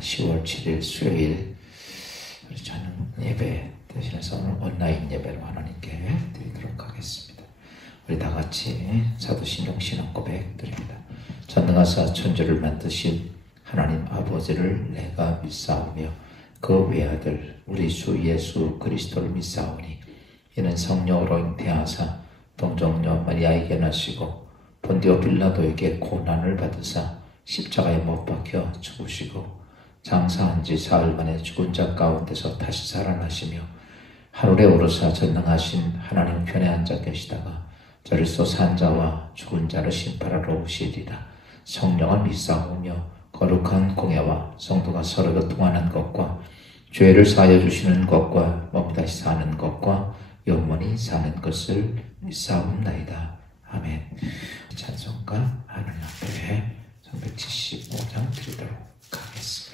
10월 7일 수요일 우리 저녁 예배 대신해서 오늘 온라인 예배로 하나님께 드리도록 하겠습니다. 우리 다 같이 사도신경 신앙 고백 드립니다. 전능하사 천지를 만드신 하나님 아버지를 내가 믿사오며 그 외아들 우리 주 예수 그리스도를 믿사오니 이는 성령으로 잉태하사 동정녀 마리아에게 나시고 본디오 빌라도에게 고난을 받으사 십자가에 못 박혀 죽으시고 장사한 지 사흘 만에 죽은 자 가운데서 다시 살아나시며 하늘에 오르사 전능하신 하나님 편에 앉아 계시다가 저리서 산 자와 죽은 자를 심판하러 오시리라. 성령을 믿사오며 거룩한 공예와 성도가 서로 교통하는 것과 죄를 사하여 주시는 것과 몸이 다시 사는 것과 영원히 사는 것을 믿사옵나이다. 아멘. 찬송가 하나님 앞에 375장 드리도록 하겠습니다.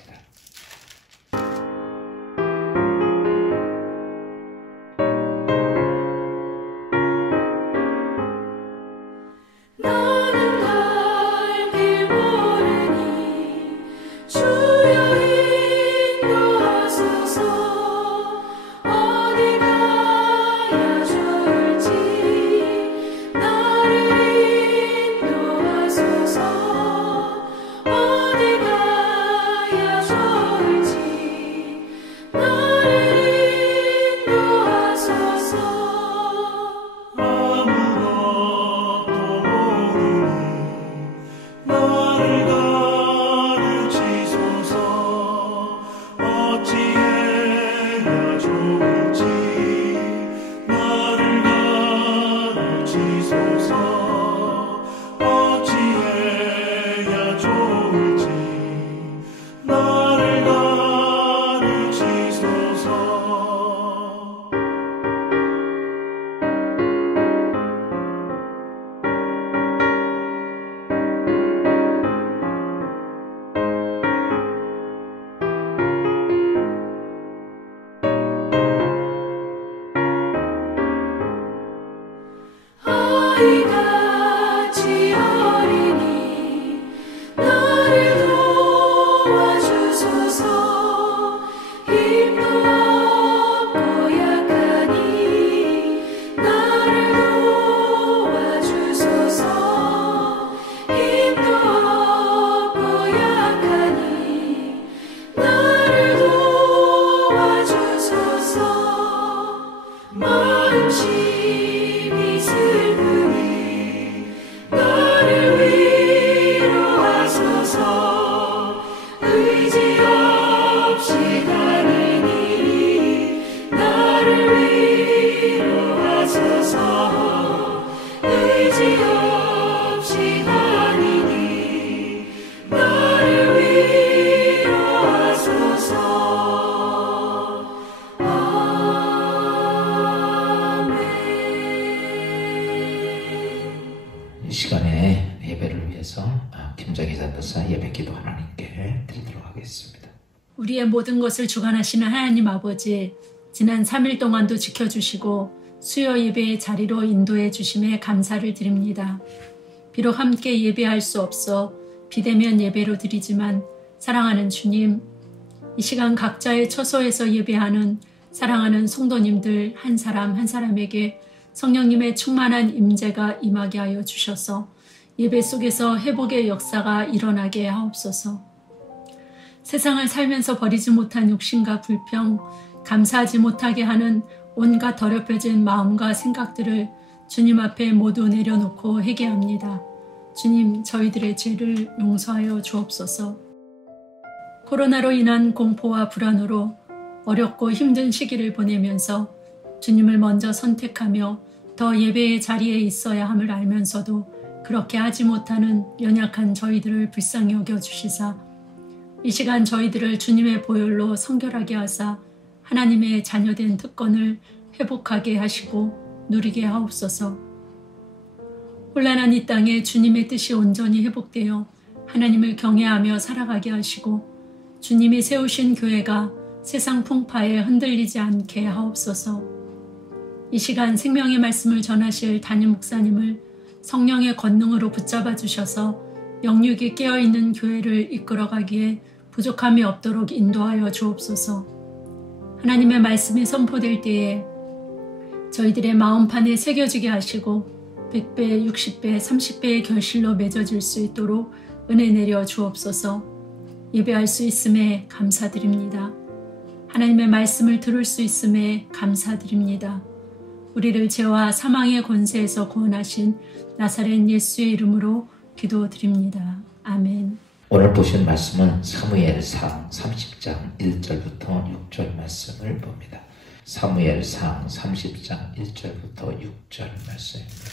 우리의 모든 것을 주관하시는 하나님 아버지, 지난 3일 동안도 지켜주시고 수요 예배의 자리로 인도해 주심에 감사를 드립니다. 비록 함께 예배할 수 없어 비대면 예배로 드리지만 사랑하는 주님, 이 시간 각자의 처소에서 예배하는 사랑하는 성도님들 한 사람 한 사람에게 성령님의 충만한 임재가 임하게 하여 주셔서 예배 속에서 회복의 역사가 일어나게 하옵소서. 세상을 살면서 버리지 못한 욕심과 불평, 감사하지 못하게 하는 온갖 더럽혀진 마음과 생각들을 주님 앞에 모두 내려놓고 회개합니다. 주님, 저희들의 죄를 용서하여 주옵소서. 코로나로 인한 공포와 불안으로 어렵고 힘든 시기를 보내면서 주님을 먼저 선택하며 더 예배의 자리에 있어야 함을 알면서도 그렇게 하지 못하는 연약한 저희들을 불쌍히 여겨주시사 이 시간 저희들을 주님의 보혈로 성결하게 하사 하나님의 자녀된 특권을 회복하게 하시고 누리게 하옵소서. 혼란한 이 땅에 주님의 뜻이 온전히 회복되어 하나님을 경외하며 살아가게 하시고 주님이 세우신 교회가 세상 풍파에 흔들리지 않게 하옵소서. 이 시간 생명의 말씀을 전하실 담임 목사님을 성령의 권능으로 붙잡아 주셔서 영육이 깨어있는 교회를 이끌어가기에 부족함이 없도록 인도하여 주옵소서. 하나님의 말씀이 선포될 때에 저희들의 마음판에 새겨지게 하시고 100배, 60배, 30배의 결실로 맺어질 수 있도록 은혜 내려 주옵소서. 예배할 수 있음에 감사드립니다. 하나님의 말씀을 들을 수 있음에 감사드립니다. 우리를 죄와 사망의 권세에서 구원하신 나사렛 예수의 이름으로 기도드립니다. 아멘. 오늘 보신 말씀은 사무엘상 30장 1절부터 6절 말씀을 봅니다. 사무엘상 30장 1절부터 6절 말씀입니다.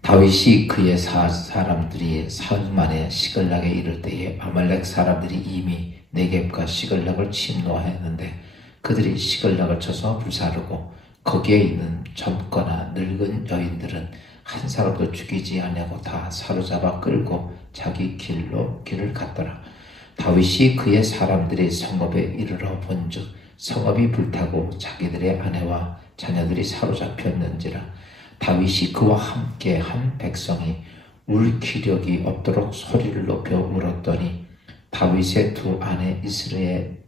다윗이 그의 사람들이 사흘 만에 시글락에 이를 때에 아말렉 사람들이 이미 네겝과 시글락을 침노하였는데 그들이 시글락을 쳐서 불사르고 거기에 있는 젊거나 늙은 여인들은 한 사람도 죽이지 아니하고 다 사로잡아 끌고 자기 길을 갔더라. 다윗이 그의 사람들이 성읍에 이르러 본즉 성읍이 불타고 자기들의 아내와 자녀들이 사로잡혔는지라. 다윗이 그와 함께 한 백성이 울 기력이 없도록 소리를 높여 울었더니 다윗의 두 아내 이스라엘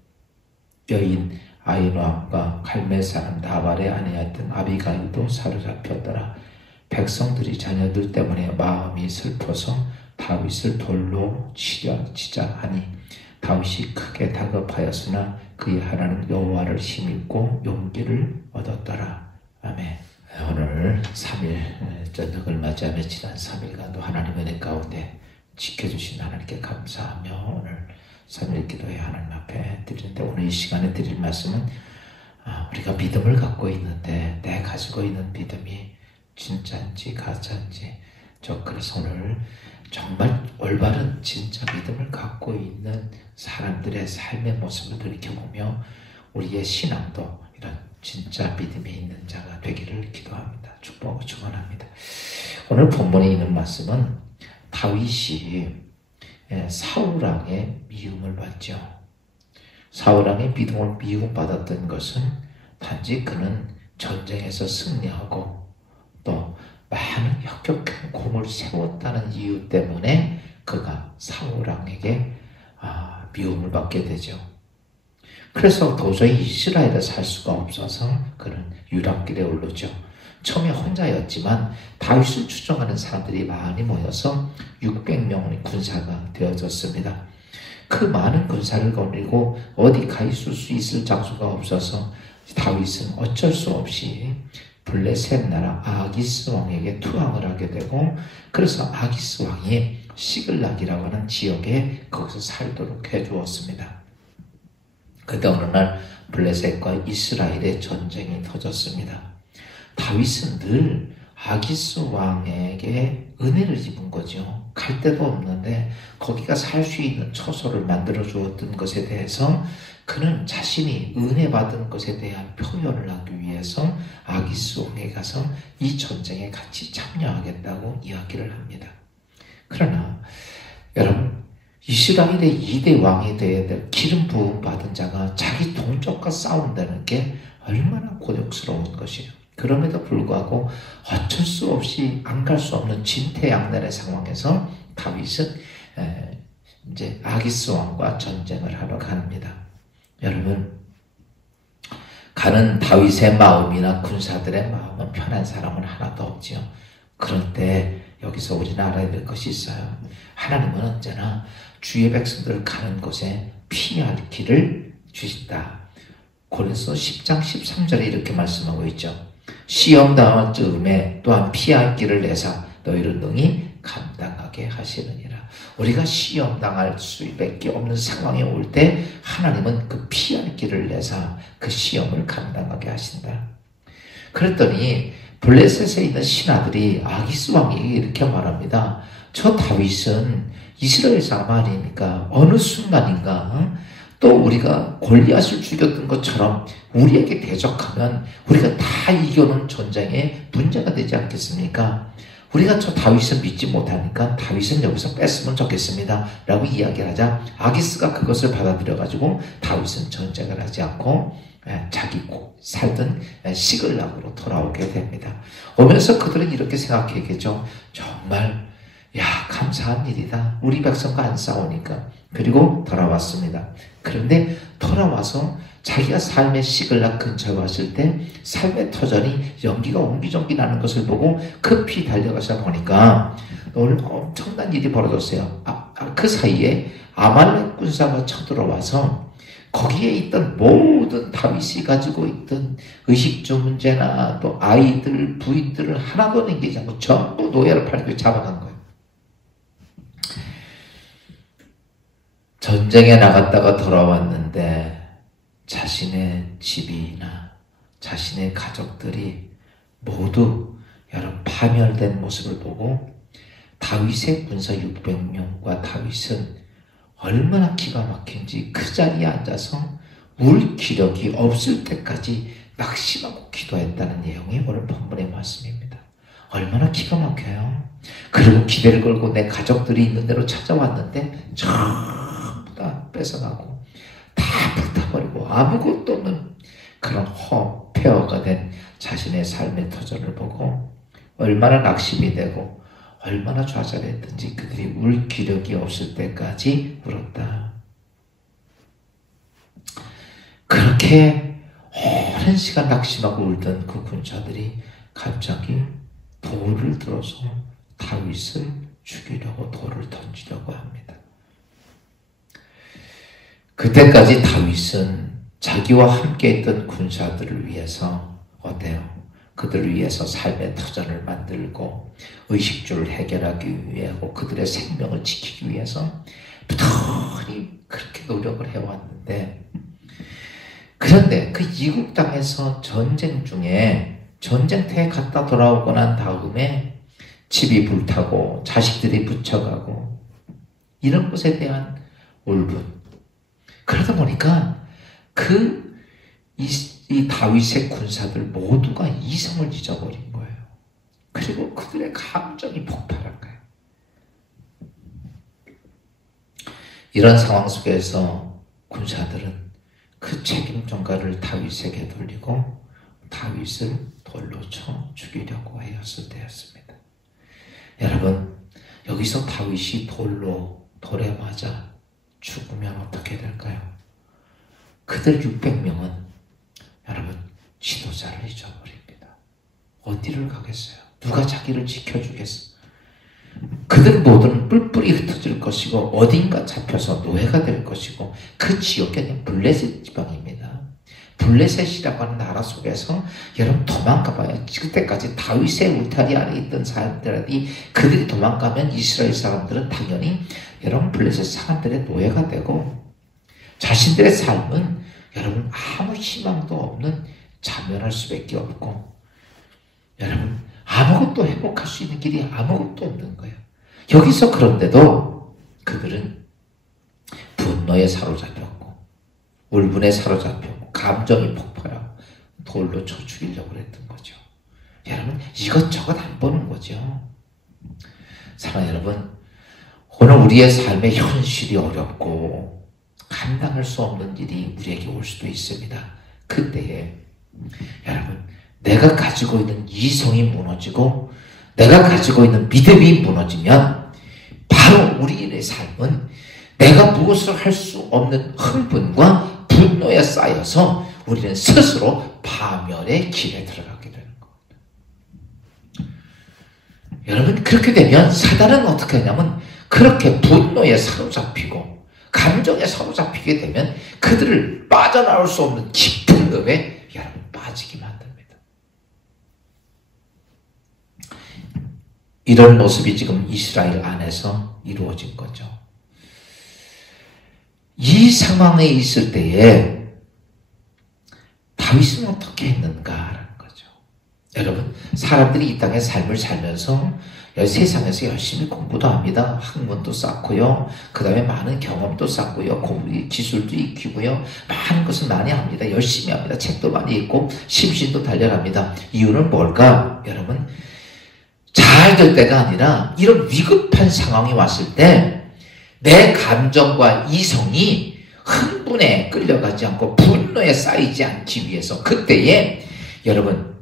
여인 아히노암과 갈멜 사람 나발의 아내였던 아비가일도 사로잡혔더라. 백성들이 자녀들 때문에 마음이 슬퍼서 다윗을 돌로 치자 하니 다윗이 크게 다급하였으나 그의 하나님 여호와를 힘입고 용기를 얻었더라. 아멘. 오늘 3일 저녁을 맞이하며 지난 3일간도 하나님의 은혜 가운데 지켜주신 하나님께 감사하며 오늘 3일 기도에 하나님 앞에 드리는데, 오늘 이 시간에 드릴 말씀은 우리가 믿음을 갖고 있는데 내 가지고 있는 믿음이 진짜인지 가짜인지, 그래서 오늘 정말 올바른 진짜 믿음을 갖고 있는 사람들의 삶의 모습을 들이켜보며 우리의 신앙도 이런 진짜 믿음이 있는 자가 되기를 기도합니다. 축복하고 축원합니다. 오늘 본문에 있는 말씀은 다윗이 사울왕의 미움을 받죠. 사울왕의 미움받았던 것은 단지 그는 전쟁에서 승리하고 또 많은 혁혁한 공을 세웠다는 이유 때문에 그가 사울왕에게 미움을 받게 되죠. 그래서 도저히 이스라엘에 살 수가 없어서 그는 유람길에 오르죠. 처음에 혼자였지만 다윗을 추종하는 사람들이 많이 모여서 600명의 군사가 되어졌습니다. 그 많은 군사를 거느리고 어디 가 있을 수 있을 장소가 없어서 다윗은 어쩔 수 없이 블레셋 나라 아기스 왕에게 투항을 하게 되고, 그래서 아기스 왕이 시글락이라고 하는 지역에 거기서 살도록 해주었습니다. 그때 어느 날 블레셋과 이스라엘의 전쟁이 터졌습니다. 다윗은 늘 아기스 왕에게 은혜를 입은 거죠. 갈 데도 없는데 거기가 살 수 있는 처소를 만들어 주었던 것에 대해서 그는 자신이 은혜 받은 것에 대한 표현을 하기 위해서 아기스 왕에 가서 이 전쟁에 같이 참여하겠다고 이야기를 합니다. 그러나 여러분, 이스라엘의 2대 왕이 되어야 될 기름 부음 받은 자가 자기 동족과 싸운다는 게 얼마나 곤욕스러운 것이에요. 그럼에도 불구하고 어쩔 수 없이 안 갈 수 없는 진퇴양난의 상황에서 다윗은 이제 아기스 왕과 전쟁을 하러 갑니다. 여러분, 가는 다윗의 마음이나 군사들의 마음은 편한 사람은 하나도 없지요. 그런데 여기서 우리는 알아야 될 것이 있어요. 하나님은 언제나 주의 백성들을 가는 곳에 피할 길을 주신다. 고린도서 10장 13절에 이렇게 말씀하고 있죠. 시험 당할 즈음에 또한 피할 길을 내사 너희를 능히 감당하게 하시느니라. 우리가 시험 당할 수밖에 없는 상황에 올 때 하나님은 그 피할 길을 내사 그 시험을 감당하게 하신다. 그랬더니 블레셋에 있는 신하들이 아기스 왕에게 이렇게 말합니다. 저 다윗은 이스라엘 사람 아닙니까? 어느 순간인가 또 우리가 골리앗을 죽였던 것처럼 우리에게 대적하면 우리가 다 이겨놓은 전쟁에 문제가 되지 않겠습니까? 우리가 저 다윗을 믿지 못하니까 다윗은 여기서 뺐으면 좋겠습니다 라고 이야기를 하자 아기스가 그것을 받아들여가지고 다윗은 전쟁을 하지 않고 자기 살던 시글락으로 돌아오게 됩니다. 오면서 그들은 이렇게 생각하겠죠. 정말 감사한 일이다. 우리 백성과 안 싸우니까 그리고 돌아왔습니다. 그런데 돌아와서 자기가 삶의 시글락 근처에 왔을 때 삶의 터전이 연기가 옹기종기 나는 것을 보고 급히 달려가서 보니까 오늘 엄청난 일이 벌어졌어요. 그 사이에 아말렉 군사가 쳐들어와서 거기에 있던 모든 다윗이 가지고 있던 의식주 문제나 또 아이들, 부인들을 하나도 남기지 않고 전부 노예를 팔고 잡아간 거예요. 전쟁에 나갔다가 돌아왔는데 자신의 집이나 자신의 가족들이 모두 여러분 파멸된 모습을 보고 다윗의 군사 600명과 다윗은 얼마나 기가 막힌지 그 자리에 앉아서 울 기력이 없을 때까지 낙심하고 기도했다는 내용이 오늘 본문의 말씀입니다. 얼마나 기가 막혀요. 그리고 기대를 걸고 내 가족들이 있는 대로 찾아왔는데 전부 다 뺏어가고 다 불타버리고 아무것도 없는 그런 폐허가 된 자신의 삶의 터전을 보고 얼마나 낙심이 되고 얼마나 좌절했든지 그들이 울 기력이 없을 때까지 울었다. 그렇게 오랜 시간 낙심하고 울던 그 군사들이 갑자기 돌을 들어서 다윗을 죽이려고 돌을 던지려고 합니다. 그때까지 다윗은 자기와 함께 있던 군사들을 위해서 어때요? 그들을 위해서 삶의 터전을 만들고 의식주를 해결하기 위하고 그들의 생명을 지키기 위해서 부단히 그렇게 노력을 해왔는데, 그런데 그 이국 땅에서 전쟁 중에 전쟁터에 갔다 돌아오고 난 다음에 집이 불타고 자식들이 붙여가고 이런 것에 대한 울분, 그러다 보니까 이 다윗의 군사들 모두가 이성을 잊어버린 거예요. 그리고 그들의 감정이 폭발한 거예요. 이런 상황 속에서 군사들은 그 책임 전가를 다윗에게 돌리고 다윗을 돌로 쳐 죽이려고 하였을 때였습니다. 여러분, 여기서 다윗이 돌에 맞아 죽으면 어떻게 될까요? 그들 600명은 여러분 지도자를 잊어버립니다. 어디를 가겠어요? 누가 자기를 지켜주겠어? 그들 모두는 뿔뿔이 흩어질 것이고 어딘가 잡혀서 노예가 될 것이고 그 지역에는 블레셋 지방입니다. 블레셋이라고 하는 나라 속에서 여러분 도망가봐요. 그때까지 다윗의 울타리 안에 있던 사람들이 그들이 도망가면 이스라엘 사람들은 당연히 여러분 블레셋 사람들의 노예가 되고 자신들의 삶은 여러분 아무 희망도 없는 자멸할 수밖에 없고 여러분 아무것도 회복할 수 있는 길이 아무것도 없는 거예요. 여기서 그런데도 그들은 분노에 사로잡혔고 울분에 사로잡혔고 감정이 폭발하고 돌로 쳐 죽이려고 했던 거죠. 여러분 이것저것 안 보는 거죠. 사랑하는 여러분, 오늘 우리의 삶의 현실이 어렵고 감당할 수 없는 일이 우리에게 올 수도 있습니다. 그때에 여러분 내가 가지고 있는 이성이 무너지고 내가 가지고 있는 믿음이 무너지면 바로 우리의 삶은 내가 무엇을 할 수 없는 흥분과 분노에 쌓여서 우리는 스스로 파멸의 길에 들어가게 되는 겁니다. 여러분 그렇게 되면 사단은 어떻게 하냐면 그렇게 분노에 사로잡히고 감정에 사로잡히게 되면 그들을 빠져나올 수 없는 깊은 늪에 여러분 빠지게 만듭니다. 이런 모습이 지금 이스라엘 안에서 이루어진 거죠. 이 상황에 있을 때에 다윗은 어떻게 했는가라는 거죠. 여러분 사람들이 이 땅의 삶을 살면서 세상에서 열심히 공부도 합니다. 학문도 쌓고요. 그 다음에 많은 경험도 쌓고요. 기술도 익히고요. 많은 것을 많이 합니다. 열심히 합니다. 책도 많이 읽고 심신도 단련합니다. 이유는 뭘까? 여러분 잘 될 때가 아니라 이런 위급한 상황이 왔을 때 내 감정과 이성이 흥분에 끌려가지 않고 분노에 쌓이지 않기 위해서 그때에 여러분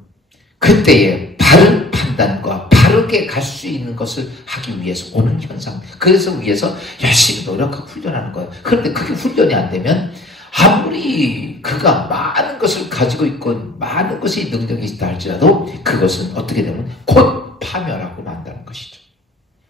그때에 바른 판단과 바르게 갈 수 있는 것을 하기 위해서 오는 현상. 그래서 위해서 열심히 노력하고 훈련하는 거예요. 그런데 그게 훈련이 안 되면 아무리 그가 많은 것을 가지고 있고 많은 것이 능력이 있다 할지라도 그것은 어떻게 되면 곧 파멸하고 만다는 것이죠.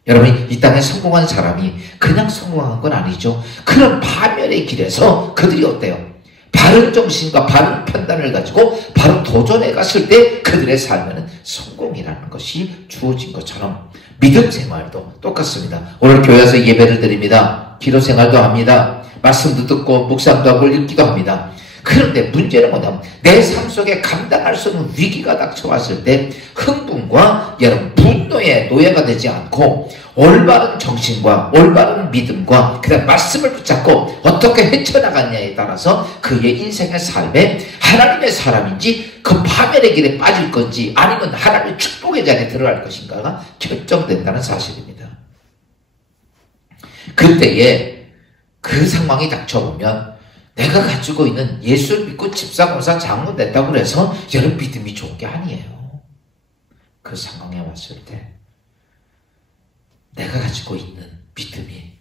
여러분, 이 땅에 성공한 사람이 그냥 성공한 건 아니죠. 그런 파멸의 길에서 그들이 어때요? 바른 정신과 바른 판단을 가지고 바로 도전해 갔을 때 그들의 삶에는 성공이라는 것이 주어진 것처럼 믿음 생활도 똑같습니다. 오늘 교회에서 예배를 드립니다. 기도 생활도 합니다. 말씀도 듣고 묵상도 하고 읽기도 합니다. 그런데 문제는 뭐냐면 내 삶 속에 감당할 수 없는 위기가 닥쳐왔을 때 흥분과 여러분 분노의 노예가 되지 않고 올바른 정신과 올바른 믿음과 그다음 말씀을 붙잡고 어떻게 헤쳐나갔냐에 따라서 그의 인생의 삶에 하나님의 사람인지 그 파멸의 길에 빠질 건지 아니면 하나님의 축복의 자리에 들어갈 것인가가 결정된다는 사실입니다. 그때에 그 상황이 닥쳐오면 내가 가지고 있는 예수를 믿고 집사검사 장로 됐다고 해서 여러분 믿음이 좋은 게 아니에요. 그 상황에 왔을 때 내가 가지고 있는 믿음이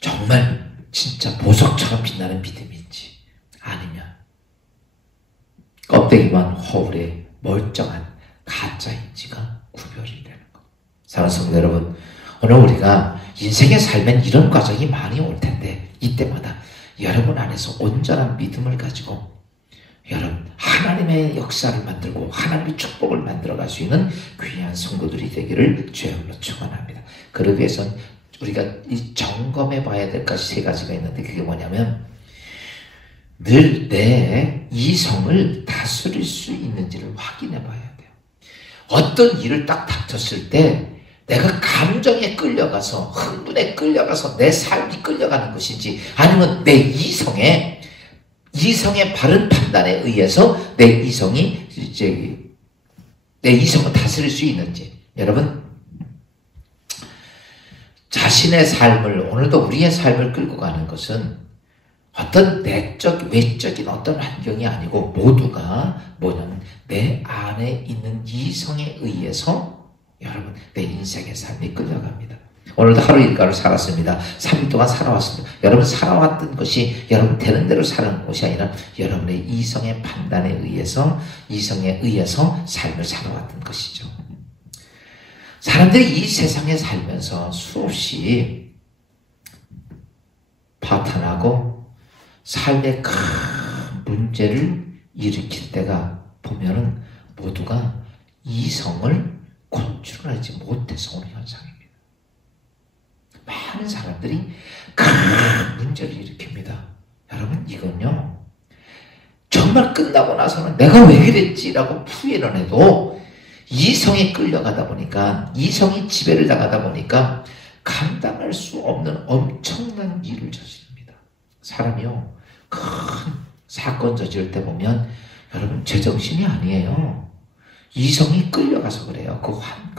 정말 진짜 보석처럼 빛나는 믿음인지 아니면 껍데기만 허울에 멀쩡한 가짜인지가 구별이 되는 것. 사랑하는 성도 여러분, 오늘 우리가 인생에 살면 이런 과정이 많이 올 텐데 이때마다 여러분 안에서 온전한 믿음을 가지고 여러분 하나님의 역사를 만들고 하나님의 축복을 만들어갈 수 있는 귀한 성도들이 되기를 주여로 축원합니다. 그러기 위해서는 우리가 이 점검해 봐야 될 것이 세 가지가 있는데 그게 뭐냐면 늘 내 이성을 다스릴 수 있는지를 확인해 봐야 돼요. 어떤 일을 딱 닥쳤을 때 내가 감정에 끌려가서 흥분에 끌려가서 내 삶이 끌려가는 것인지 아니면 내 이성의 바른 판단에 의해서 내 이성을 다스릴 수 있는지. 여러분 자신의 삶을 오늘도 우리의 삶을 끌고 가는 것은 어떤 내적 외적인 어떤 환경이 아니고 모두가 뭐냐면 내 안에 있는 이성에 의해서 여러분 내 인생의 삶이 끌려갑니다. 오늘도 하루 일과를 살았습니다. 3일 동안 살아왔습니다. 여러분 살아왔던 것이 여러분 되는 대로 사는 것이 아니라 여러분의 이성의 판단에 의해서 삶을 살아왔던 것이죠. 사람들이 이 세상에 살면서 수없이 파탄하고 삶에 큰 문제를 일으킬 때가 보면은 모두가 이성을 컨트롤하지 못해서 오는 현상입니다. 많은 사람들이 큰 문제를 일으킵니다. 여러분 이건요 정말 끝나고 나서는 내가 왜 그랬지라고 후회를 해도 이성에 끌려가다 보니까 이성이 지배를 당하다 보니까 감당할 수 없는 엄청난 일을 저지릅니다. 사람이요 큰 사건 저지를 때 보면 여러분 제정신이 아니에요. 이성이 끌려가서 그래요. 그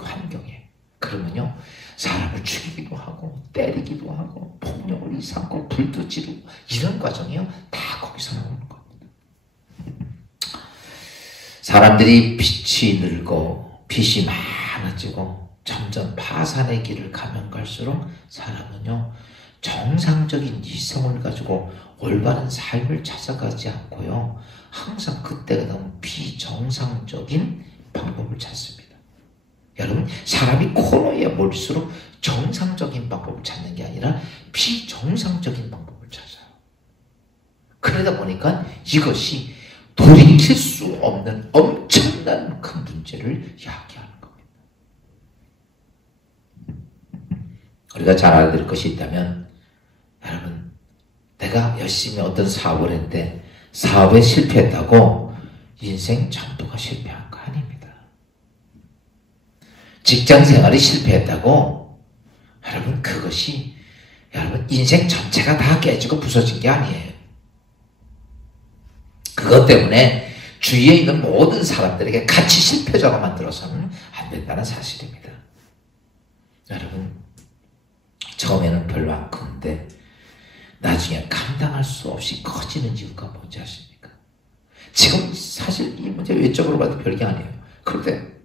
환경에. 그러면요 사람을 죽이기도 하고 때리기도 하고 폭력을 일삼고 불도 지르고 이런 과정이요 다 거기서 나오는 겁니다. 사람들이 빛이 늘고 빛이 많아지고 점점 파산의 길을 가면 갈수록 사람은요 정상적인 이성을 가지고 올바른 삶을 찾아가지 않고요 항상 그때가 너무 비정상적인 방법을 찾습니다. 여러분 사람이 코너에 몰수록 정상적인 방법을 찾는 게 아니라 비정상적인 방법을 찾아요. 그러다 보니까 이것이 돌이킬 수 없는 엄청난 큰 문제를 야기하는 겁니다. 우리가 잘 알아야 될 것이 있다면 여러분 내가 열심히 어떤 사업을 했는데 사업에 실패했다고 인생 전부가 실패한 거 아닙니다. 직장 생활이 실패했다고 여러분 그것이 여러분 인생 전체가 다 깨지고 부서진 게 아니에요. 그것 때문에 주위에 있는 모든 사람들에게 같이 실패자가 만들어서는 안 된다는 사실입니다. 여러분 처음에는 별로 안 큰데 나중에 감당할 수 없이 커지는 이유가 뭔지 아십니까? 지금 사실 이 문제 외적으로 봐도 별게 아니에요. 그런데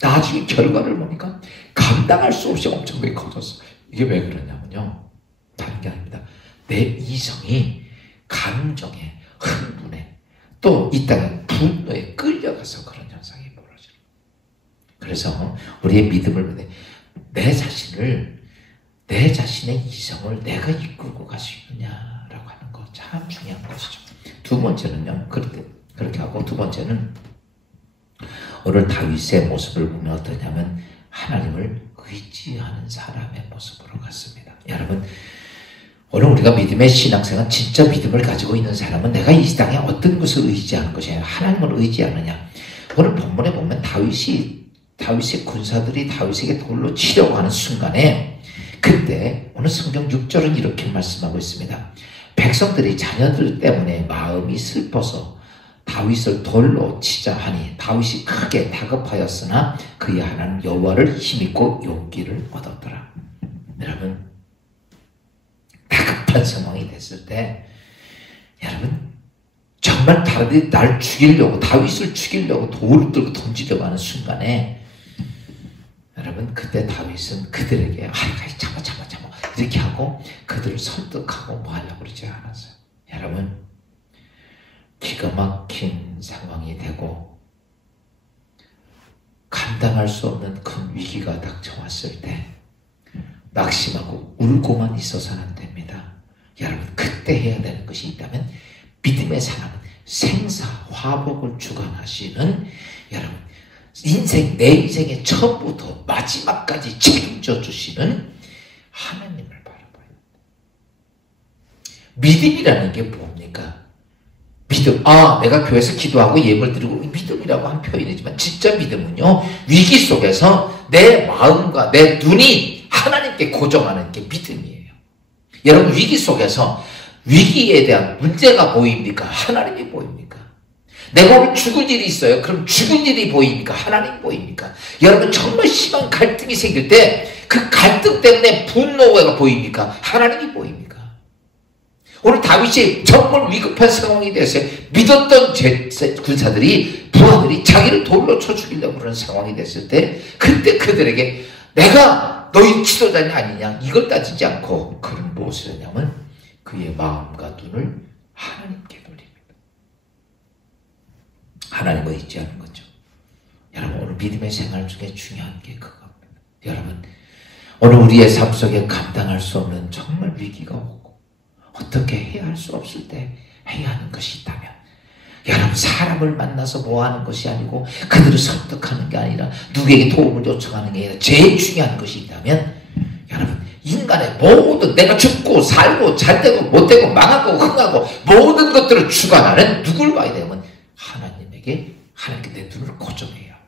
나중에 결과를 보니까 감당할 수 없이 엄청나게 커졌어. 이게 왜 그러냐면요, 다른 게 아닙니다. 내 이성이 감정에, 흥분에, 또 이 땅에 분노에 끌려가서 그런 현상이 벌어져요. 그래서 우리의 믿음을, 내 자신의 이성을 내가 이끌고 갈 수 있느냐라고 하는 거 참 중요한 것이죠. 두 번째는요, 그렇게 하고, 두 번째는 오늘 다윗의 모습을 보면 어떠냐면 하나님을 의지하는 사람의 모습으로 갔습니다. 여러분, 오늘 우리가 믿음의 신앙생활, 진짜 믿음을 가지고 있는 사람은 내가 이 땅에 어떤 것을 의지하는 것이 아니라 하나님을 의지하느냐. 오늘 본문에 보면 다윗의 군사들이 다윗에게 돌로 치려고 하는 순간에, 그때 오늘 성경 6절은 이렇게 말씀하고 있습니다. 백성들이 자녀들 때문에 마음이 슬퍼서 다윗을 돌로 치자 하니 다윗이 크게 다급하였으나 그의 하나님 여호와를 힘입고 용기를 얻었더라. 여러분, 다급한 상황이 됐을 때, 여러분, 정말 다른데 날 죽이려고, 다윗을 죽이려고 돌을 들고 던지려고 하는 순간에, 여러분, 그때 다윗은 그들에게 참아 이렇게 하고 그들을 설득하고 뭐 하려고 그러지 않았어요. 여러분, 기가 막힌 상황이 되고 감당할 수 없는 큰 위기가 닥쳐왔을 때 낙심하고 울고만 있어서는 안 됩니다. 여러분, 그때 해야 되는 것이 있다면, 믿음의 사람은 생사화복을 주관하시는, 여러분, 내 인생의 처음부터 마지막까지 책임져 주시는 하나님을 바라봐야 합니다. 믿음이라는 게 뭡니까? 믿음. 내가 교회에서 기도하고 예물 드리고 믿음이라고 한 표현이지만, 진짜 믿음은요, 위기 속에서 내 마음과 내 눈이 하나님께 고정하는 게 믿음이에요. 여러분, 위기 속에서 위기에 대한 문제가 보입니까? 하나님이 보입니까? 내가 오늘 죽을 일이 있어요. 그럼 죽은 일이 보입니까? 하나님 보입니까? 여러분, 정말 심한 갈등이 생길 때 그 갈등 때문에 분노가 보입니까? 하나님이 보입니까? 오늘 다윗이 정말 위급한 상황이 돼서 믿었던 군사들이, 부하들이 자기를 돌로 쳐 죽이려고 그런 상황이 됐을 때, 그때 그들에게 내가 너희 지도자냐 아니냐 이걸 따지지 않고 그는 무엇을 했냐면 그의 마음과 눈을 하나님께 돌립니다. 하나님을 의지하는 거죠. 여러분, 오늘 믿음의 생활 중에 중요한 게 그겁니다. 여러분, 오늘 우리의 삶 속에 감당할 수 없는 정말 위기가 오고 어떻게 해야 할 수 없을 때 해야 하는 것이 있다면, 여러분, 사람을 만나서 뭐 하는 것이 아니고 그들을 설득하는 게 아니라 누구에게 도움을 요청하는 게 아니라 제일 중요한 것이 있다면, 여러분, 인간의 모든, 내가 죽고 살고 잘되고 못되고 망하고 흥하고 모든 것들을 주관하는 누굴 봐야 되면 하나님께 내 눈을 고정해야 합니다.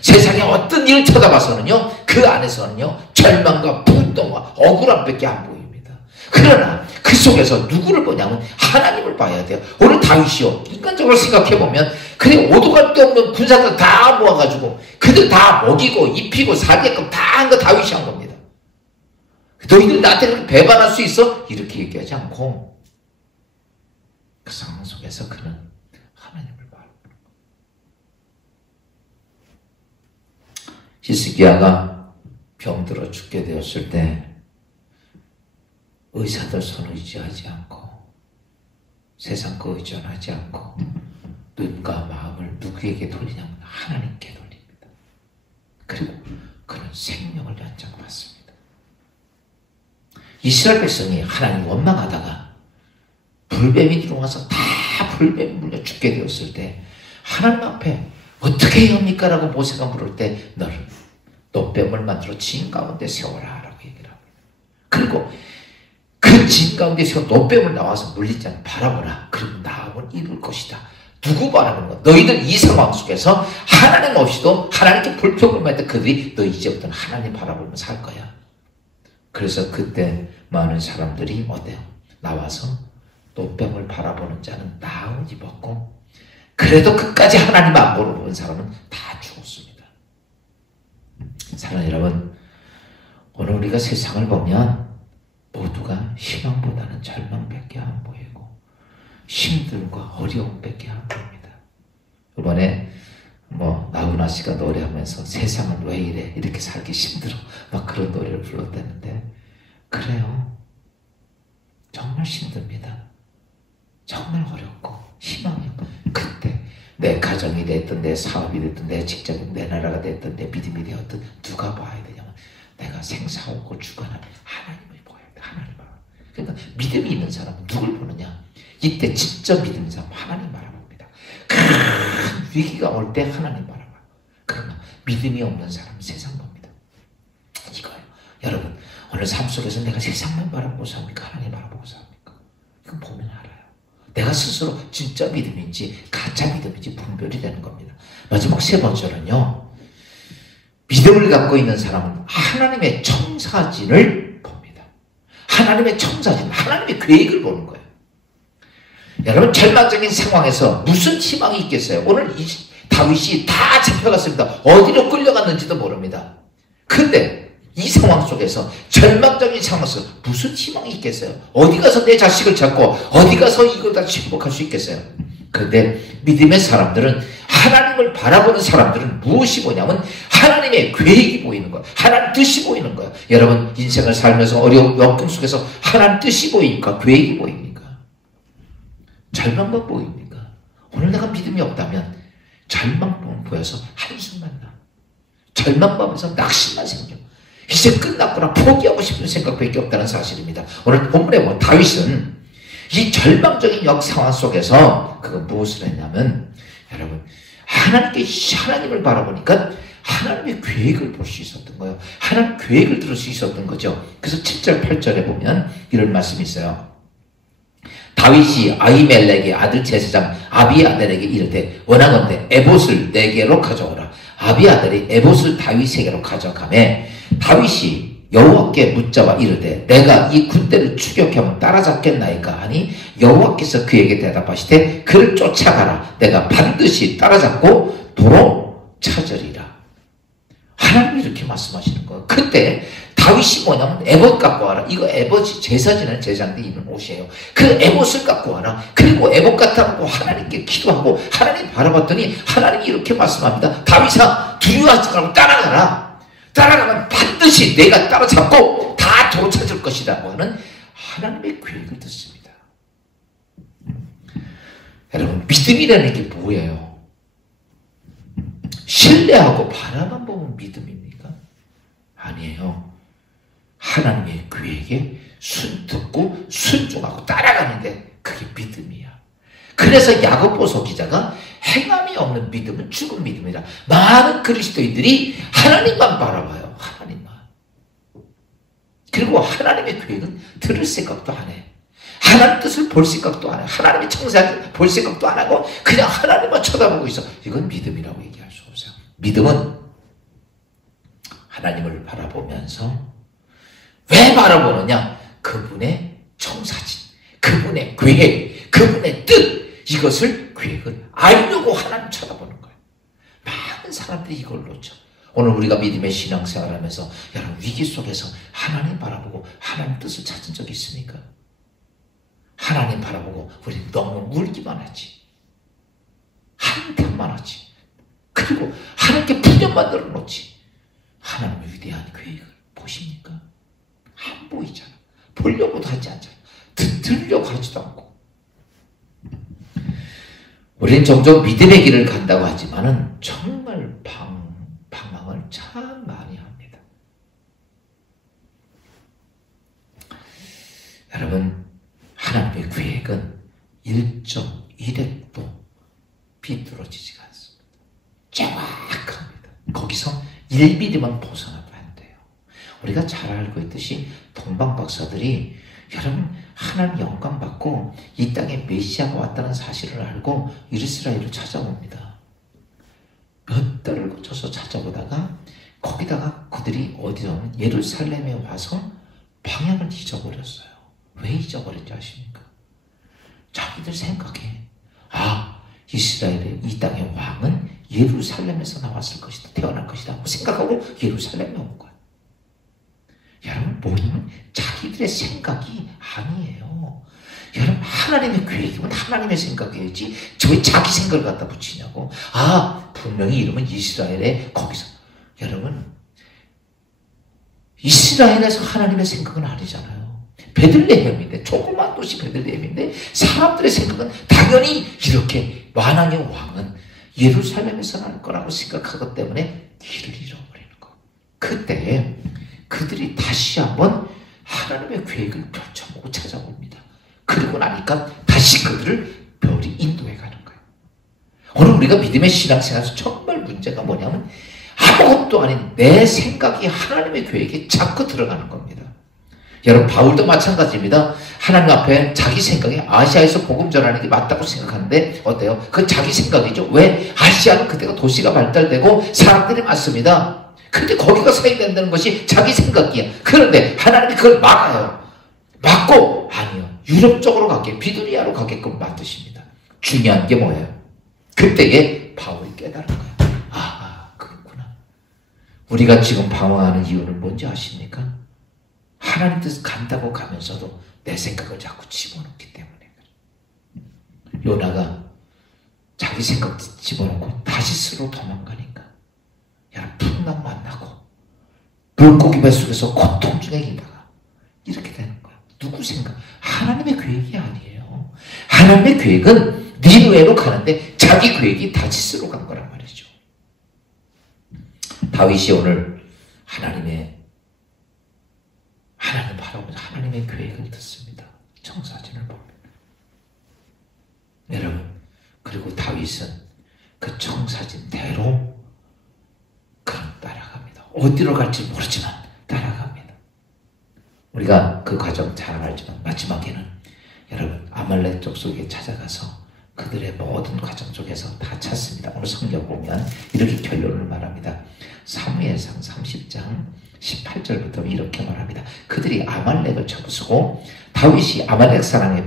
세상에 어떤 일을 쳐다봐서는요, 그 안에서는요, 절망과 분노와 억울함밖에 안 보입니다. 그러나 그 속에서 누구를 보냐면 하나님을 봐야 돼요. 오늘 다윗이요, 인간적으로 생각해보면 그냥 오도 갈 데 없는 군사들 다 모아가지고 그들 다 먹이고 입히고 살게끔 다 한 거 다윗이 한 겁니다. 너희들 나한테 그렇게 배반할 수 있어? 이렇게 얘기하지 않고 그 상황 속에서 그는 하나님을 바라보는 거예요. 히스기야가 병들어 죽게 되었을 때 의사들 손을 의지하지 않고 세상 거 의존하지 않고 눈과 마음을 누구에게 돌리냐면 하나님께 돌립니다. 그리고 그는 생명을 연장받습니다. 이스라엘 백성이 하나님 원망하다가 불뱀이 들어와서 다 불뱀이 물려 죽게 되었을 때 하나님 앞에 어떻게 해야 합니까? 라고 모세가 물을 때 너를 노뱀을 만들어 진 가운데 세워라 라고 얘기를 합니다. 그리고 그 진 가운데 세워 노뱀을 나와서 물리지 않고 바라보라. 그리고 나음을 이룰 것이다. 누구 바라보는 거야? 너희들 이 상황 속에서 하나님 없이도 하나님께 불평을 할 때 그들이 너 이제부터는 하나님 바라보면서 할 거야. 그래서 그때 많은 사람들이 어때요? 나와서 노뱀을 바라보는 자는 나음을 입었고 그래도 끝까지 하나님 안 보는 사람은 다 죽었습니다. 사랑하는 여러분, 오늘 우리가 세상을 보면 모두가 희망보다는 절망밖에 안 보이고 힘듦과 어려움밖에 안 보입니다. 이번에 박은하 씨가 노래하면서 세상은 왜 이래 이렇게 살기 힘들어 막 그런 노래를 불렀다는데 그래요. 정말 힘듭니다. 정말 어렵고 희망이 없고 그때 내 가정이 됐든 내 사업이 됐든 내 직장이 내 나라가 됐든 내 믿음이 되었든 누가 봐야 되냐면 내가 생사하고 주관하는 하나님을 보아야 돼. 하나님을. 그러니까 믿음이 있는 사람은 누굴 보느냐? 이때 진짜 믿음 있는 사람은 하나님 바라봅니다. 큰 위기가 올 때 하나님 바라봐요. 그러나 믿음이 없는 사람은 세상 봅니다. 이거예요. 여러분 오늘 삶 속에서 내가 세상만 바라보고 삽니까? 하나님 바라보고 삽니까? 이건 보면 알아요. 내가 스스로 진짜 믿음인지 가짜 믿음인지 분별이 되는 겁니다. 마지막 세 번째는요. 믿음을 갖고 있는 사람은 하나님의 청사진을 봅니다. 하나님의 청사진, 하나님의 계획을 보는 거예요. 여러분 절망적인 상황에서 무슨 희망이 있겠어요? 오늘 다윗이 다 잡혀갔습니다. 어디로 끌려갔는지도 모릅니다. 근데 이 상황 속에서 절망적인 상황에서 무슨 희망이 있겠어요? 어디 가서 내 자식을 찾고 어디 가서 이걸 다 행복할 수 있겠어요? 그런데 믿음의 사람들은 하나님을 바라보는 사람들은 무엇이 보냐면 하나님의 계획이 보이는 거예요. 하나님 뜻이 보이는 거예요. 여러분 인생을 살면서 어려운 역경 속에서 하나님 뜻이 보이니까 계획이 보입니까? 절망만 보입니까? 오늘 내가 믿음이 없다면 절망만 보여서 한숨만 나. 절망하면서 낙심만 생겨. 이제 끝났구나 포기하고 싶은 생각밖에 없다는 사실입니다. 오늘 본문에 보면 다윗은 이 절망적인 상황 속에서 그거 무엇을 했냐면 여러분 하나님을 바라보니까 하나님의 계획을 볼 수 있었던 거예요. 하나님 계획을 들을 수 있었던 거죠. 그래서 7절 8절에 보면 이런 말씀이 있어요. 다윗이 아히멜렉의 아들 제사장 아비아달에게 이르되 원하건대 에봇을 내게로 가져오라. 아비아달이 에봇을 다윗에게로 가져가매 다윗이 여호와께 묻자와 이르되 내가 이 군대를 추격하면 따라잡겠나이까 하니 여호와께서 그에게 대답하시되 그를 쫓아가라. 내가 반드시 따라잡고 도로 찾으리라. 하나님이 이렇게 말씀하시는 거예요. 그때 다윗이 뭐냐면 에봇 갖고 와라. 이거 에봇이 제사 지내는 제사장들 입는 옷이에요. 그 에봇을 갖고 와라. 그리고 에봇 갖다놓고 하나님께 기도하고 하나님 바라봤더니 하나님이 이렇게 말씀합니다. 다윗아 두려워하지 말고 따라가라. 따라가면 반드시 내가 따라잡고 다 도로 찾을 것이라고 하는 하나님의 계획을 듣습니다. 여러분 믿음이라는 게 뭐예요? 신뢰하고 바라만 보면 믿음입니까? 아니에요. 하나님의 계획에 듣고 순종하고 따라가는데 그게 믿음이야. 그래서 야고보서 기자가 행함이 없는 믿음은 죽은 믿음이다. 많은 그리스도인들이 하나님만 바라봐요. 하나님만. 그리고 하나님의 계획은 들을 생각도 안 해. 하나님 뜻을 볼 생각도 안 해. 하나님의 청사를 볼 생각도 안 하고 그냥 하나님만 쳐다보고 있어. 이건 믿음이라고 얘기할 수 없어요. 믿음은 하나님을 바라보면서 왜 바라보느냐? 그분의 청사진, 그분의 계획, 그분의 뜻 이것을 계획을 알려고 하나님 쳐다보는 거예요. 많은 사람들이 이걸 놓쳐. 오늘 우리가 믿음의 신앙생활을 하면서 여러분 위기 속에서 하나님 바라보고 하나님 뜻을 찾은 적이 있습니까? 하나님 바라보고 우리 너무 울기만 하지. 한탄만 하지. 그리고 하나님께 분념만 늘어놓지. 하나님의 위대한 계획을 보십니까? 안 보이잖아. 보려고도 하지 않잖아. 들으려고 하지도 않고. 우리는 종종 믿음의 길을 간다고 하지만은 정말 방황을 참 많이 합니다. 여러분, 하나님의 계획은 1.1획도 비뚤어지지가 않습니다. 정확합니다. 거기서 1mm만 벗어나도 안 돼요. 우리가 잘 알고 있듯이 동방 박사들이 여러분 하나님 영광 받고 이 땅에 메시아가 왔다는 사실을 알고 이스라엘을 찾아옵니다. 몇 달을 거쳐서 찾아보다가 거기다가 그들이 어디서 예루살렘에 와서 방향을 잊어버렸어요. 왜 잊어버렸는지 아십니까? 자기들 생각에 이스라엘의 이 땅의 왕은 예루살렘에서 나왔을 것이다. 태어날 것이다. 하고 생각하고 예루살렘에 온 거예요. 여러분 뭐냐면 자기들의 생각이 아니에요. 여러분 하나님의 계획이면 하나님의 생각이지 왜 자기 생각을 갖다 붙이냐고. 분명히 이름은 이스라엘의 거기서. 여러분, 이스라엘에서 하나님의 생각은 아니잖아요. 베들레헴인데, 조그만 도시 베들레헴인데 사람들의 생각은 당연히 이렇게 만왕의 왕은 예루살렘에서 날 거라고 생각하기 때문에 길을 잃어버리는 거. 그때 그들이 다시 한번 하나님의 계획을 펼쳐보고 찾아봅니다. 그리고 나니까 다시 그들을 별이 인도해 가는 거예요. 오늘 우리가 믿음의 신앙생활에서 정말 문제가 뭐냐면 아무것도 아닌 내 생각이 하나님의 계획에 자꾸 들어가는 겁니다. 여러분, 바울도 마찬가지입니다. 하나님 앞에 자기 생각에 아시아에서 복음 전하는 게 맞다고 생각하는데 어때요? 그건 자기 생각이죠. 왜? 아시아는 그때가 도시가 발달되고 사람들이 많습니다. 근데 거기가 사용된다는 것이 자기 생각이야. 그런데 하나님이 그걸 막아요. 막고 아니요. 유럽 쪽으로 가게, 비두니아로 가게끔 만드십니다. 중요한 게 뭐예요? 그때에 바울이 깨달은 거예요. 그렇구나. 우리가 지금 방황하는 이유는 뭔지 아십니까? 하나님 뜻 간다고 가면서도 내 생각을 자꾸 집어넣기 때문에. 요나가 자기 생각 집어넣고 다시스로 도망가니까 풍랑 만나고 물고기 뱃속에서 고통 중에 있다가 이렇게 되는 거야. 누구 생각? 하나님의 계획이 아니에요. 하나님의 계획은 니누에로 가는데 자기 계획이 다시스로 간 거란 말이죠. 다윗이 오늘 하나님 바라보면서 하나님의 계획을 듣습니다. 청사진을 봅니다. 여러분, 그리고 다윗은 그 청사진대로 따라갑니다. 어디로 갈지 모르지만 따라갑니다. 우리가 그 과정 잘 알지만 마지막에는 여러분 아말렉 족속에 찾아가서 그들의 모든 과정 속에서 다 찾습니다. 오늘 성경 보면 이렇게 결론을 말합니다. 사무엘상 30장 18절부터 이렇게 말합니다. 그들이 아말렉을 쳐부수고 다윗이 아말렉 사람에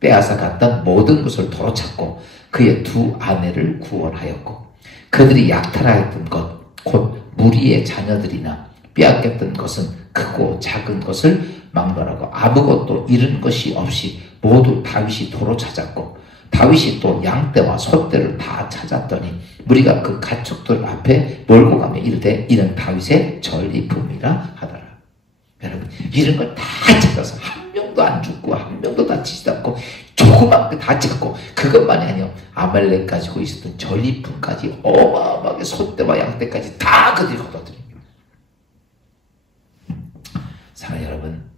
빼앗아 갔던 모든 것을 도로 찾고 그의 두 아내를 구원하였고 그들이 약탈하였던 것 곧 무리의 자녀들이나 빼앗겼던 것은 크고 작은 것을 막론하고 아무것도 잃은 것이 없이 모두 다윗이 도로 찾았고 다윗이 또 양떼와 소떼를 다 찾았더니 무리가 그 가축들 앞에 몰고 가며 이르되 이는 다윗의 전리품이라 하더라. 여러분, 이런 걸 다 찾아서 한 명도 안 죽고 한 명도 다치지 않고 조그만 거 다 찾고 그것만이 아니요 아말렉 가지고 있었던 전리품까지 어마어마하게 소떼와 양떼까지 다 그들이 거둬들입니다. 사랑하는 여러분,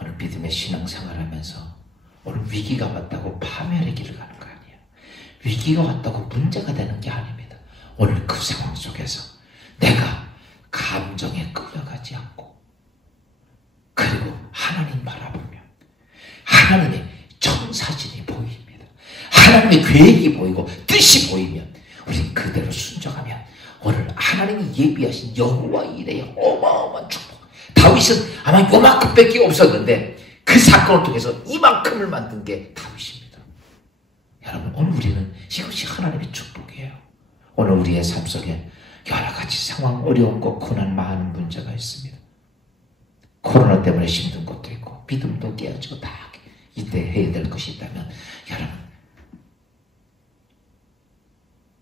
오늘 믿음의 신앙생활하면서 오늘 위기가 왔다고 파멸의 길을 가는 거 아니에요. 위기가 왔다고 문제가 되는 게 아닙니다. 오늘 그 상황 속에서 내가 감정에 끌려가지 않고 그리고 하나님 바라보며 하나님의 청사진이 보입니다. 하나님의 계획이 보이고 뜻이 보이면 우리 그대로 순종하면 오늘 하나님이 예비하신 여호와 이레의 어마어마한 축복. 다윗은 아마 요만큼밖에 없었는데 그 사건을 통해서 이만큼을 만든 게 다윗입니다. 여러분, 오늘 우리는 이것이 하나님의 축복이에요. 오늘 우리의 삶 속에 여러 가지 상황, 어려운 것, 고난, 많은 문제가 있습니다. 코로나 때문에 힘든 것도 있고 믿음도 깨어지고 다 이때 해야 될 것이 있다면 여러분,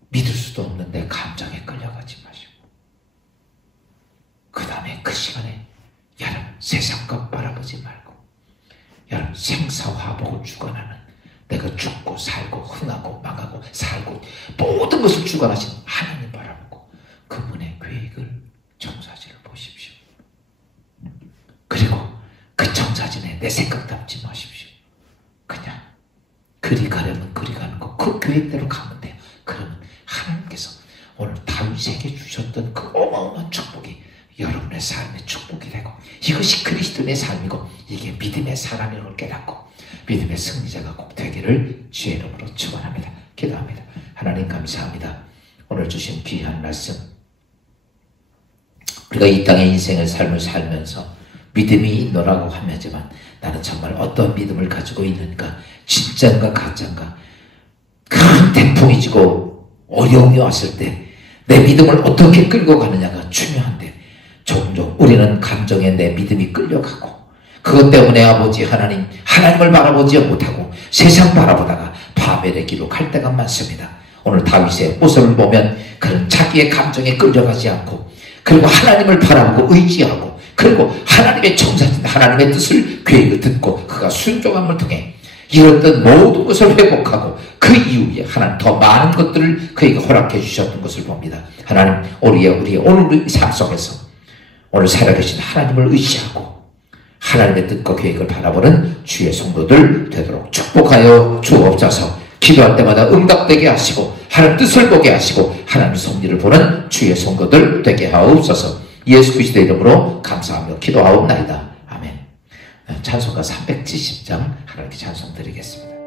믿을 수도 없는데 감정에 끌려가지 마시고 그 다음에 그 시간에 여러분 세상 것 바라보지 말고 여러분 생사화복을 주관하는 내가 죽고 살고 흥하고 망하고 살고 모든 것을 주관하신 하나님 바라보고 그분의 계획을 청사진을 보십시오. 그리고 그 청사진에 내 생각 담지 마십시오. 그냥 그리 가려면 그리 가는 거 그 계획대로 가면 돼요. 그러면 하나님께서 오늘 다윗에게 주셨던 그 어마어마한 축복이 여러분의 삶의 축복이 되고 이것이 그리스도의 삶이고 이게 믿음의 사람인 걸 깨닫고 믿음의 승리자가 꼭 되기를 주의 이름으로 축원합니다. 기도합니다. 하나님 감사합니다. 오늘 주신 귀한 말씀 우리가 이 땅의 인생의 삶을 살면서 믿음이 있노라고 하지만 나는 정말 어떤 믿음을 가지고 있는가 진짜인가 가짜인가 큰 태풍이 지고 어려움이 왔을 때 내 믿음을 어떻게 끌고 가느냐가 중요한데 종종 우리는 감정에 내 믿음이 끌려가고 그것 때문에 아버지 하나님을 바라보지 못하고 세상 바라보다가 파멸의 길로 갈 때가 많습니다. 오늘 다윗의 모습을 보면 그런 자기의 감정에 끌려가지 않고 그리고 하나님을 바라보고 의지하고 그리고 하나님의 청사진 하나님의 뜻을 계획을 듣고 그가 순종함을 통해 잃었던 모든 것을 회복하고 그 이후에 하나님 더 많은 것들을 그에게 허락해 주셨던 것을 봅니다. 하나님 우리의 오늘 삶 속에서 오늘 살아계신 하나님을 의지하고 하나님의 뜻과 계획을 바라보는 주의 성도들 되도록 축복하여 주옵소서. 기도할 때마다 응답되게 하시고 하나님 뜻을 보게 하시고 하나님 섭리를 보는 주의 성도들 되게 하옵소서. 예수 그리스도의 이름으로 감사하며 기도하옵나이다. 아멘. 찬송가 370장 하나님께 찬송 드리겠습니다.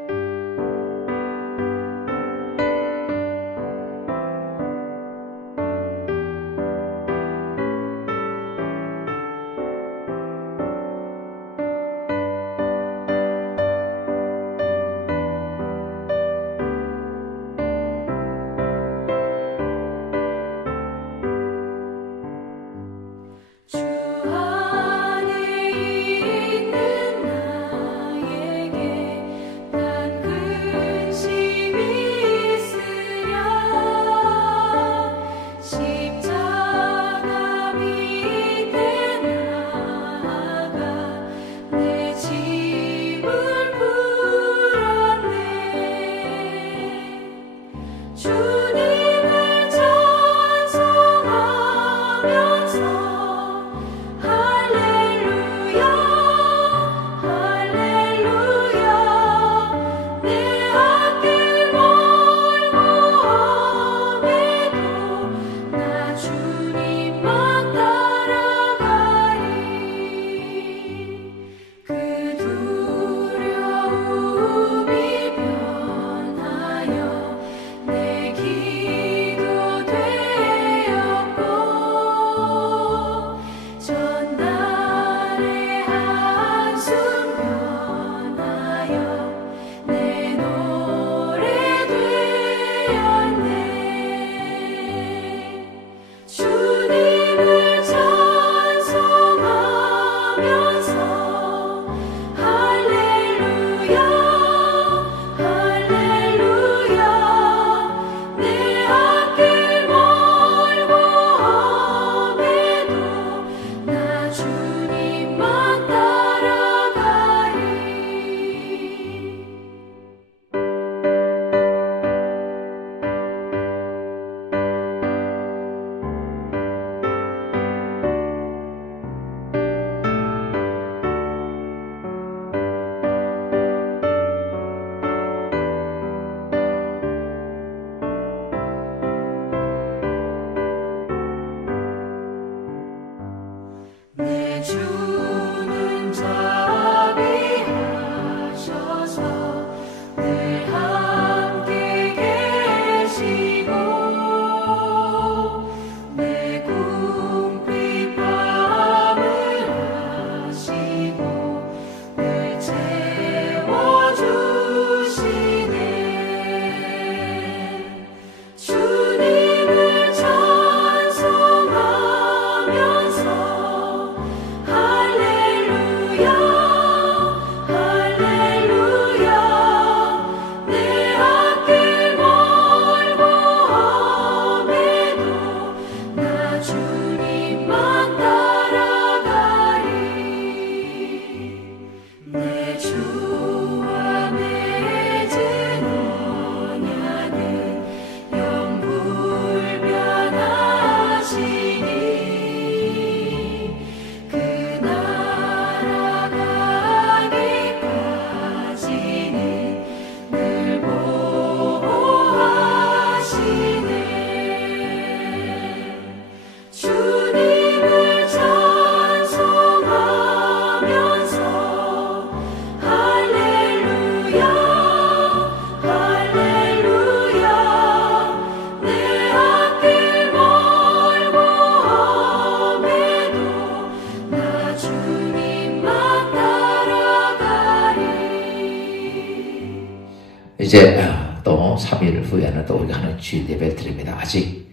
이제 또 3일 후에는 또 우리가 하는 주일 예배를 드립니다. 아직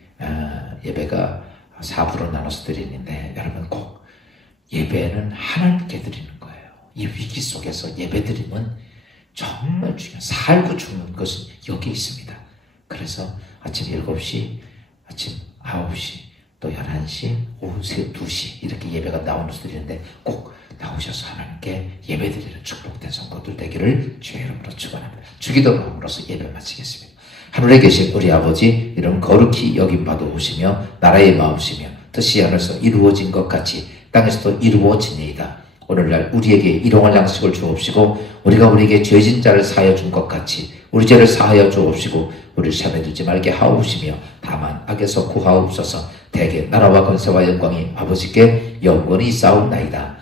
예배가 4부로 나눠서 드리는데 여러분 꼭 예배는 하나님께 드리는 거예요. 이 위기 속에서 예배 드림은 정말 중요한 살고 죽는 것은 여기 있습니다. 그래서 아침 7시, 아침 9시, 또 11시, 오후 2시 이렇게 예배가 나오는 수도 있는데 꼭 나오셔서 하나님께 예배드리는 축복된 성도들 되기를 주의 이름으로 축원합니다. 주기도 마음으로서 예배 마치겠습니다. 하늘에 계신 우리 아버지, 이름 거룩히 여김 받아오시며 나라의 마음이시며 뜻이 하늘에서 이루어진 것 같이 땅에서도 이루어지니이다. 오늘날 우리에게 일용할 양식을 주옵시고 우리가 우리에게 죄진 자를 사하여 준 것 같이 우리 죄를 사하여 주옵시고 우리를 시험에 들지 말게 하옵시며 다만 악에서 구하옵소서. 대개 나라와 권세와 영광이 아버지께 영원히 있사옵나이다.